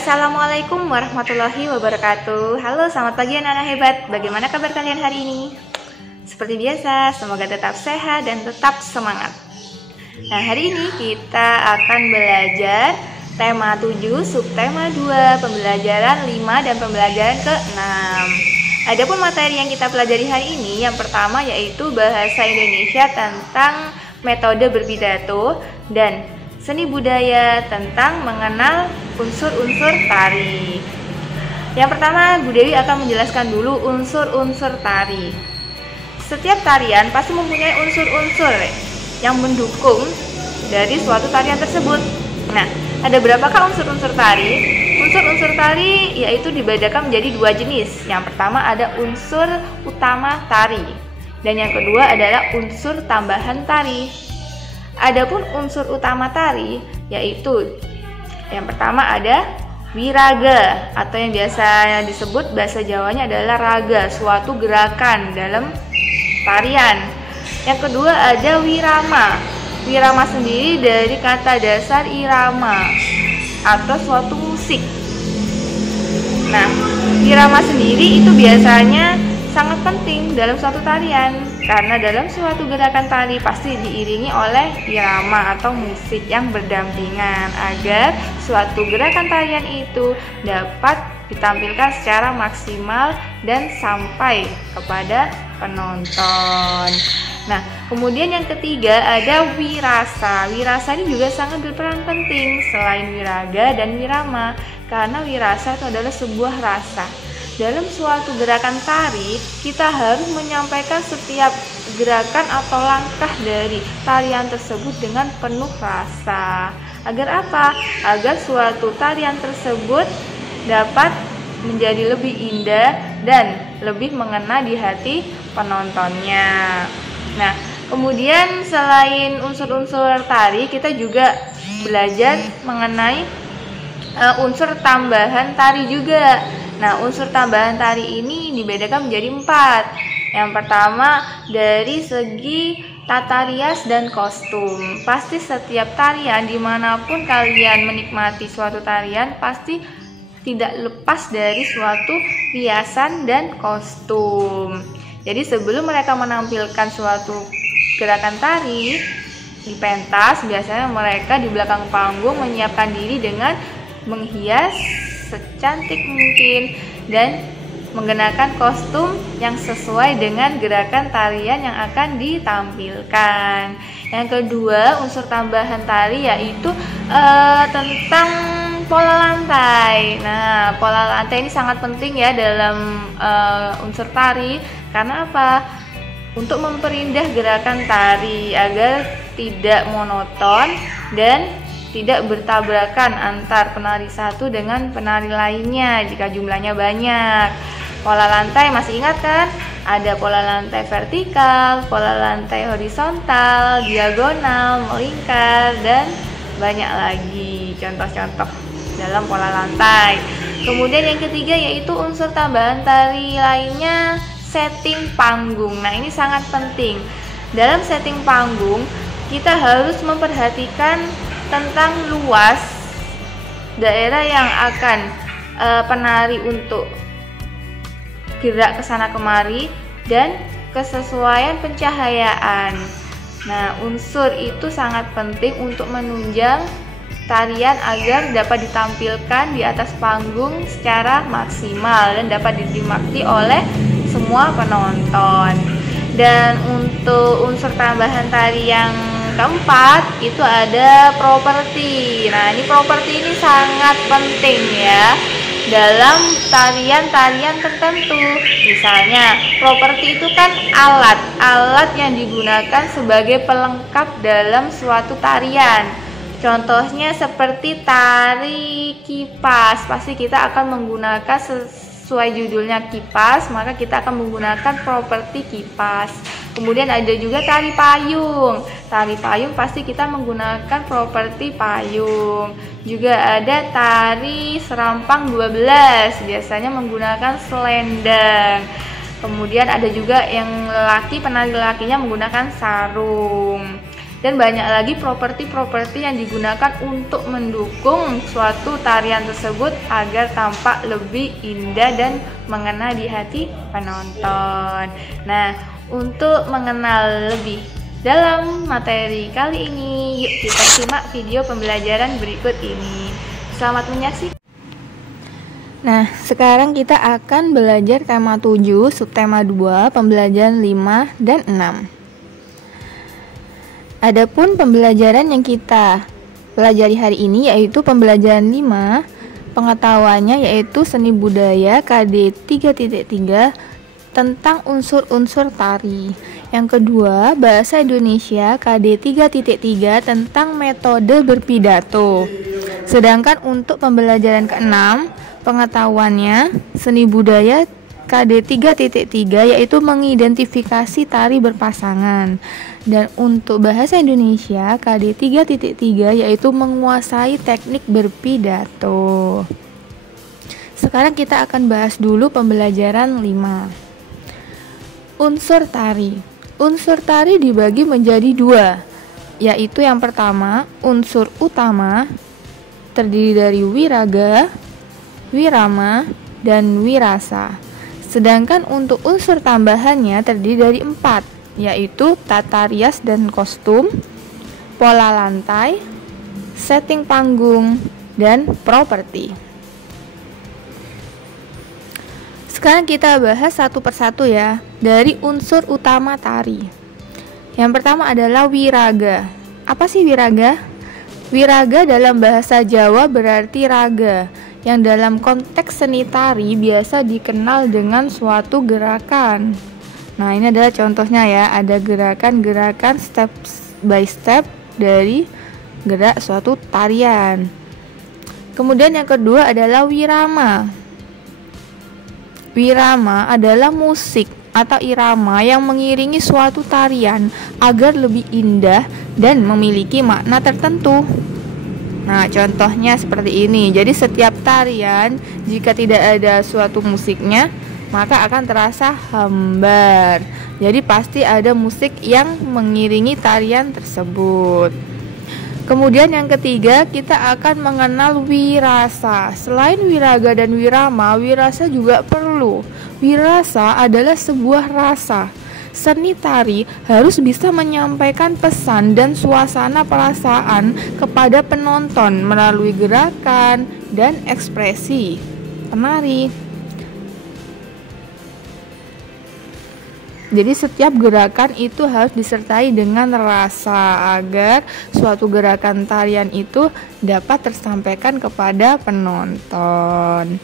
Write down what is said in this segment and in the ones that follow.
Assalamualaikum warahmatullahi wabarakatuh. Halo, selamat pagi anak-anak hebat. Bagaimana kabar kalian hari ini? Seperti biasa, semoga tetap sehat dan tetap semangat. Nah, hari ini kita akan belajar tema 7, subtema 2, pembelajaran 5 dan pembelajaran ke-6. Adapun materi yang kita pelajari hari ini, yang pertama yaitu bahasa Indonesia tentang metode berpidato dan seni budaya tentang mengenal unsur-unsur tari. Yang pertama, Bu Dewi akan menjelaskan dulu unsur-unsur tari. Setiap tarian pasti mempunyai unsur-unsur yang mendukung dari suatu tarian tersebut. Nah, ada berapakah unsur-unsur tari? Unsur-unsur tari yaitu dibedakan menjadi dua jenis. Yang pertama ada unsur utama tari, dan yang kedua adalah unsur tambahan tari. Adapun unsur utama tari yaitu yang pertama ada wiraga, atau yang biasa disebut bahasa Jawanya adalah raga, suatu gerakan dalam tarian. Yang kedua ada wirama. Wirama sendiri dari kata dasar irama atau suatu musik. Nah, irama sendiri itu biasanya sangat penting dalam suatu tarian, karena dalam suatu gerakan tari pasti diiringi oleh irama atau musik yang berdampingan agar suatu gerakan tarian itu dapat ditampilkan secara maksimal dan sampai kepada penonton. Nah, kemudian yang ketiga ada wirasa. Wirasa ini juga sangat berperan penting selain wiraga dan wirama, karena wirasa itu adalah sebuah rasa. Dalam suatu gerakan tari, kita harus menyampaikan setiap gerakan atau langkah dari tarian tersebut dengan penuh rasa. Agar apa? Agar suatu tarian tersebut dapat menjadi lebih indah dan lebih mengena di hati penontonnya. Nah, kemudian selain unsur-unsur tari, kita juga belajar mengenai unsur tambahan tari juga. Nah, unsur tambahan tari ini dibedakan menjadi 4. Yang pertama dari segi tata rias dan kostum. Pasti setiap tarian, dimanapun kalian menikmati suatu tarian, pasti tidak lepas dari suatu riasan dan kostum. Jadi sebelum mereka menampilkan suatu gerakan tari di pentas, biasanya mereka di belakang panggung menyiapkan diri dengan menghias secantik mungkin dan menggunakan kostum yang sesuai dengan gerakan tarian yang akan ditampilkan. Yang kedua, unsur tambahan tari yaitu tentang pola lantai. Nah, pola lantai ini sangat penting ya dalam unsur tari. Karena apa? Untuk memperindah gerakan tari agar tidak monoton dan tidak bertabrakan antar penari satu dengan penari lainnya jika jumlahnya banyak. Pola lantai masih ingat kan? Ada pola lantai vertikal, pola lantai horizontal, diagonal, melingkar, dan banyak lagi contoh-contoh dalam pola lantai. Kemudian yang ketiga yaitu unsur tambahan tari lainnya, setting panggung. Nah, ini sangat penting. Dalam setting panggung, kita harus memperhatikan tentang luas daerah yang akan penari untuk gerak ke sana kemari dan kesesuaian pencahayaan. Nah, unsur itu sangat penting untuk menunjang tarian agar dapat ditampilkan di atas panggung secara maksimal dan dapat dinikmati oleh semua penonton. Dan untuk unsur tambahan tari yang keempat itu ada properti. Nah, ini properti ini sangat penting ya dalam tarian-tarian tertentu. Misalnya, properti itu kan alat yang digunakan sebagai pelengkap dalam suatu tarian. Contohnya seperti tari kipas. Pasti kita akan menggunakan sesuai judulnya kipas, maka kita akan menggunakan properti kipas. Kemudian ada juga tari payung. Tari payung pasti kita menggunakan properti payung. Juga ada tari serampang 12, biasanya menggunakan selendang. Kemudian ada juga yang penari lelakinya menggunakan sarung. Dan banyak lagi properti-properti yang digunakan untuk mendukung suatu tarian tersebut agar tampak lebih indah dan mengena di hati penonton. Nah, untuk mengenal lebih dalam materi kali ini, yuk kita simak video pembelajaran berikut ini. Selamat menyaksikan. Nah, sekarang kita akan belajar tema 7, subtema 2, pembelajaran 5 dan 6. Adapun pembelajaran yang kita pelajari hari ini yaitu pembelajaran 5, pengetahuannya yaitu seni budaya KD 3.3 tentang unsur-unsur tari. Yang kedua, bahasa Indonesia KD 3.3 tentang metode berpidato. Sedangkan untuk pembelajaran ke-6, pengetahuannya seni budaya KD 3.3 yaitu mengidentifikasi tari berpasangan. Dan untuk bahasa Indonesia KD 3.3 yaitu menguasai teknik berpidato. Sekarang kita akan bahas dulu pembelajaran 5. Unsur tari. Unsur tari dibagi menjadi 2, yaitu yang pertama unsur utama terdiri dari wiraga, wirama, dan wirasa. Sedangkan untuk unsur tambahannya terdiri dari 4, yaitu tata rias dan kostum, pola lantai, setting panggung, dan properti. Sekarang kita bahas satu persatu ya, dari unsur utama tari. Yang pertama adalah wiraga. Apa sih wiraga? Wiraga dalam bahasa Jawa berarti raga, yang dalam konteks seni tari biasa dikenal dengan suatu gerakan. Nah, ini adalah contohnya ya, ada gerakan-gerakan step by step dari gerak suatu tarian. Kemudian yang kedua adalah wirama. Wirama adalah musik atau irama yang mengiringi suatu tarian agar lebih indah dan memiliki makna tertentu. Nah, contohnya seperti ini. Jadi setiap tarian jika tidak ada suatu musiknya, maka akan terasa hambar. Jadi pasti ada musik yang mengiringi tarian tersebut. Kemudian yang ketiga, kita akan mengenal wirasa. Selain wiraga dan wirama, wirasa juga perlu. Wirasa adalah sebuah rasa. Seni tari harus bisa menyampaikan pesan dan suasana perasaan kepada penonton melalui gerakan dan ekspresi penari. Jadi setiap gerakan itu harus disertai dengan rasa agar suatu gerakan tarian itu dapat tersampaikan kepada penonton.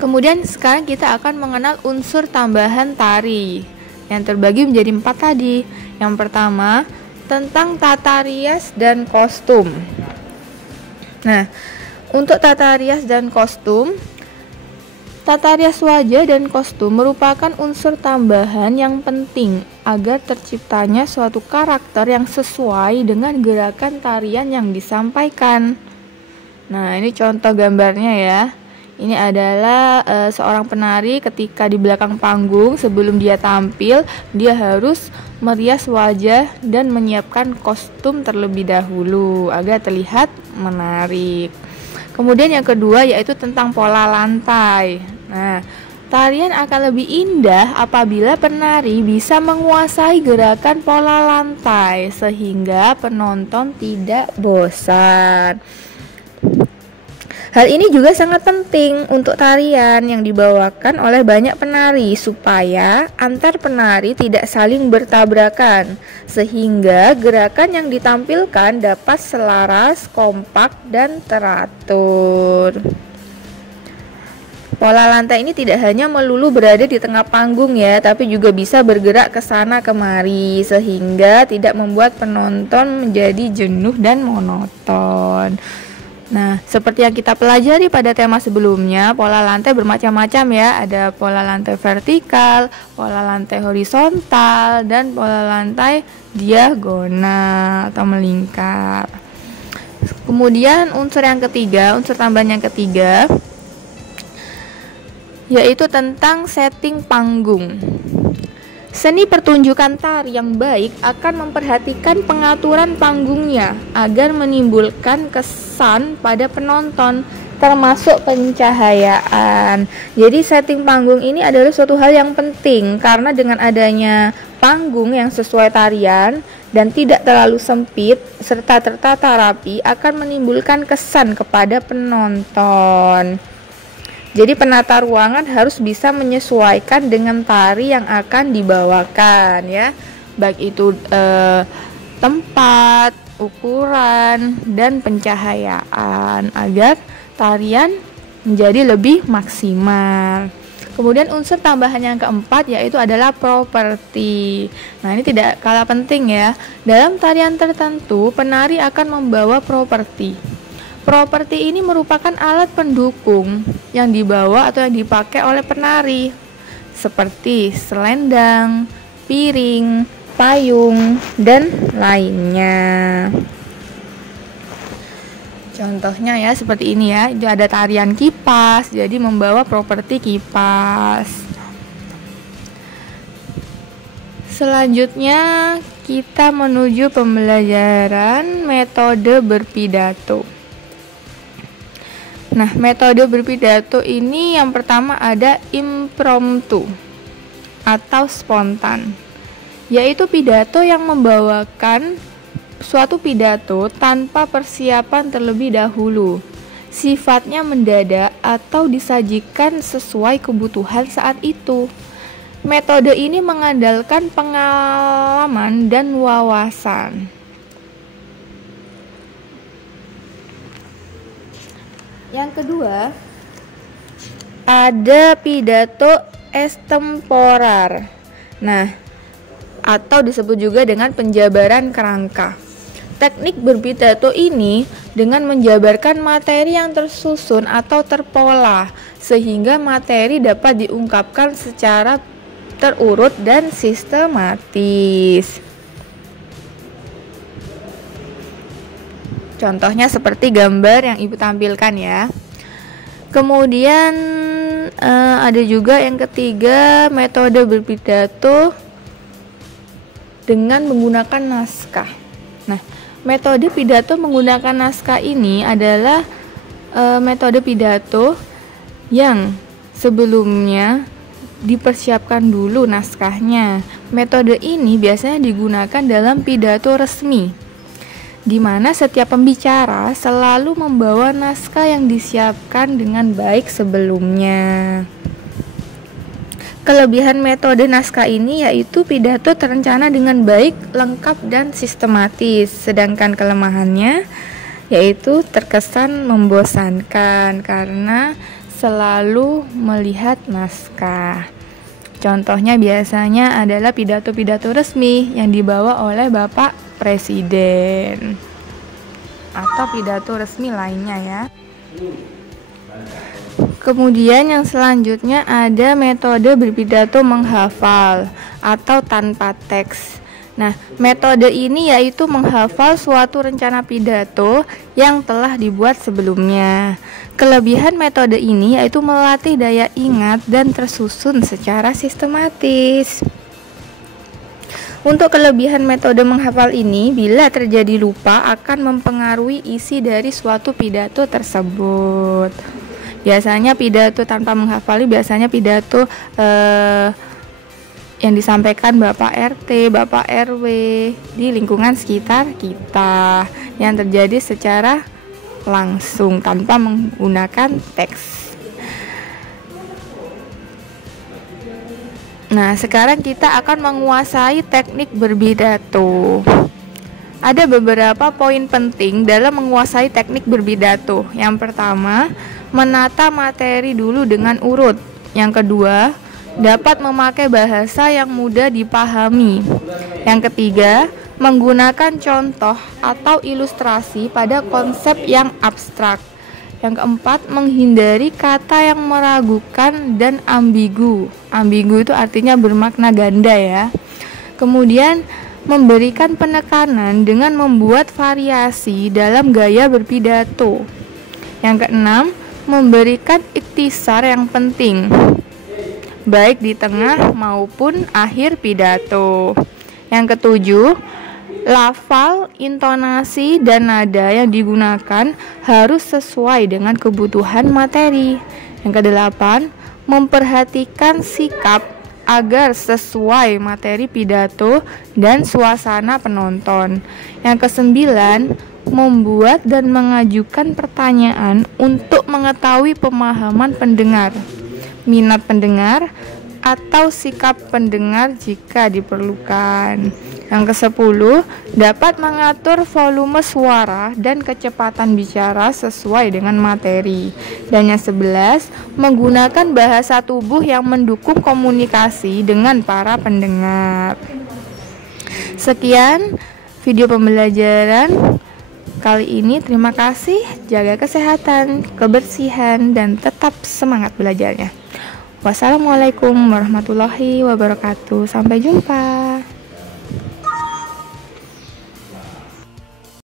Kemudian sekarang kita akan mengenal unsur tambahan tari yang terbagi menjadi 4 tadi. Yang pertama tentang tata rias dan kostum. Nah, untuk tata rias dan kostum, tata rias wajah dan kostum merupakan unsur tambahan yang penting agar terciptanya suatu karakter yang sesuai dengan gerakan tarian yang disampaikan. Nah, ini contoh gambarnya ya. Ini adalah seorang penari ketika di belakang panggung sebelum dia tampil, dia harus merias wajah dan menyiapkan kostum terlebih dahulu agar terlihat menarik. Kemudian yang kedua yaitu tentang pola lantai. Nah, tarian akan lebih indah apabila penari bisa menguasai gerakan pola lantai sehingga penonton tidak bosan. Hal ini juga sangat penting untuk tarian yang dibawakan oleh banyak penari supaya antar penari tidak saling bertabrakan sehingga gerakan yang ditampilkan dapat selaras, kompak, dan teratur. Pola lantai ini tidak hanya melulu berada di tengah panggung ya, tapi juga bisa bergerak ke sana kemari sehingga tidak membuat penonton menjadi jenuh dan monoton. Nah, seperti yang kita pelajari pada tema sebelumnya, pola lantai bermacam-macam ya. Ada pola lantai vertikal, pola lantai horizontal, dan pola lantai diagonal atau melingkar. Kemudian unsur yang ketiga, unsur tambahan yang ketiga, yaitu tentang setting panggung. Seni pertunjukan tari yang baik akan memperhatikan pengaturan panggungnya agar menimbulkan kesan pada penonton, termasuk pencahayaan. Jadi setting panggung ini adalah suatu hal yang penting, karena dengan adanya panggung yang sesuai tarian dan tidak terlalu sempit serta tertata rapi akan menimbulkan kesan kepada penonton. Jadi penata ruangan harus bisa menyesuaikan dengan tari yang akan dibawakan ya, baik itu tempat, ukuran, dan pencahayaan agar tarian menjadi lebih maksimal. Kemudian unsur tambahan yang keempat yaitu adalah properti. Nah, ini tidak kalah penting ya. Dalam tarian tertentu, penari akan membawa properti. Properti ini merupakan alat pendukung yang dibawa atau yang dipakai oleh penari, seperti selendang, piring, payung, dan lainnya. Contohnya ya seperti ini ya, itu ada tarian kipas, jadi membawa properti kipas. Selanjutnya kita menuju pembelajaran metode berpidato. Nah, metode berpidato ini yang pertama ada impromptu atau spontan, yaitu pidato yang membawakan suatu pidato tanpa persiapan terlebih dahulu. Sifatnya mendadak atau disajikan sesuai kebutuhan saat itu. Metode ini mengandalkan pengalaman dan wawasan. Yang kedua, ada pidato extemporar. Nah, atau disebut juga dengan penjabaran kerangka. Teknik berpidato ini dengan menjabarkan materi yang tersusun atau terpola, sehingga materi dapat diungkapkan secara terurut dan sistematis. Contohnya seperti gambar yang Ibu tampilkan ya. Kemudian ada juga yang ketiga, metode berpidato dengan menggunakan naskah. Nah, metode pidato menggunakan naskah ini adalah metode pidato yang sebelumnya dipersiapkan dulu naskahnya. Metode ini biasanya digunakan dalam pidato resmi, di mana setiap pembicara selalu membawa naskah yang disiapkan dengan baik sebelumnya. Kelebihan metode naskah ini yaitu pidato terencana dengan baik, lengkap, dan sistematis. Sedangkan kelemahannya yaitu terkesan membosankan karena selalu melihat naskah. Contohnya biasanya adalah pidato-pidato resmi yang dibawa oleh Bapak Presiden atau pidato resmi lainnya ya. Kemudian yang selanjutnya ada metode berpidato menghafal atau tanpa teks. Nah, metode ini yaitu menghafal suatu rencana pidato yang telah dibuat sebelumnya. Kelebihan metode ini yaitu melatih daya ingat dan tersusun secara sistematis. Untuk kelebihan metode menghafal ini, bila terjadi lupa akan mempengaruhi isi dari suatu pidato tersebut. Biasanya pidato tanpa menghafal biasanya pidato yang disampaikan Bapak RT, Bapak RW di lingkungan sekitar kita yang terjadi secara langsung tanpa menggunakan teks. Nah, sekarang kita akan menguasai teknik berpidato. Ada beberapa poin penting dalam menguasai teknik berpidato. Yang pertama, menata materi dulu dengan urut. Yang kedua, dapat memakai bahasa yang mudah dipahami. Yang ketiga, menggunakan contoh atau ilustrasi pada konsep yang abstrak. Yang keempat, menghindari kata yang meragukan dan ambigu. Ambigu itu artinya bermakna ganda ya. Kemudian, memberikan penekanan dengan membuat variasi dalam gaya berpidato. Yang keenam, memberikan ikhtisar yang penting. baik di tengah maupun akhir pidato. Yang ketujuh, lafal, intonasi, dan nada yang digunakan harus sesuai dengan kebutuhan materi. Yang kedelapan, memperhatikan sikap agar sesuai materi pidato dan suasana penonton. Yang kesembilan, membuat dan mengajukan pertanyaan untuk mengetahui pemahaman pendengar, minat pendengar, atau sikap pendengar jika diperlukan. Yang ke-10, dapat mengatur volume suara dan kecepatan bicara sesuai dengan materi. Dan yang 11, menggunakan bahasa tubuh yang mendukung komunikasi dengan para pendengar. Sekian video pembelajaran kali ini. Terima kasih, jaga kesehatan, kebersihan, dan tetap semangat belajarnya. Wassalamualaikum warahmatullahi wabarakatuh. Sampai jumpa.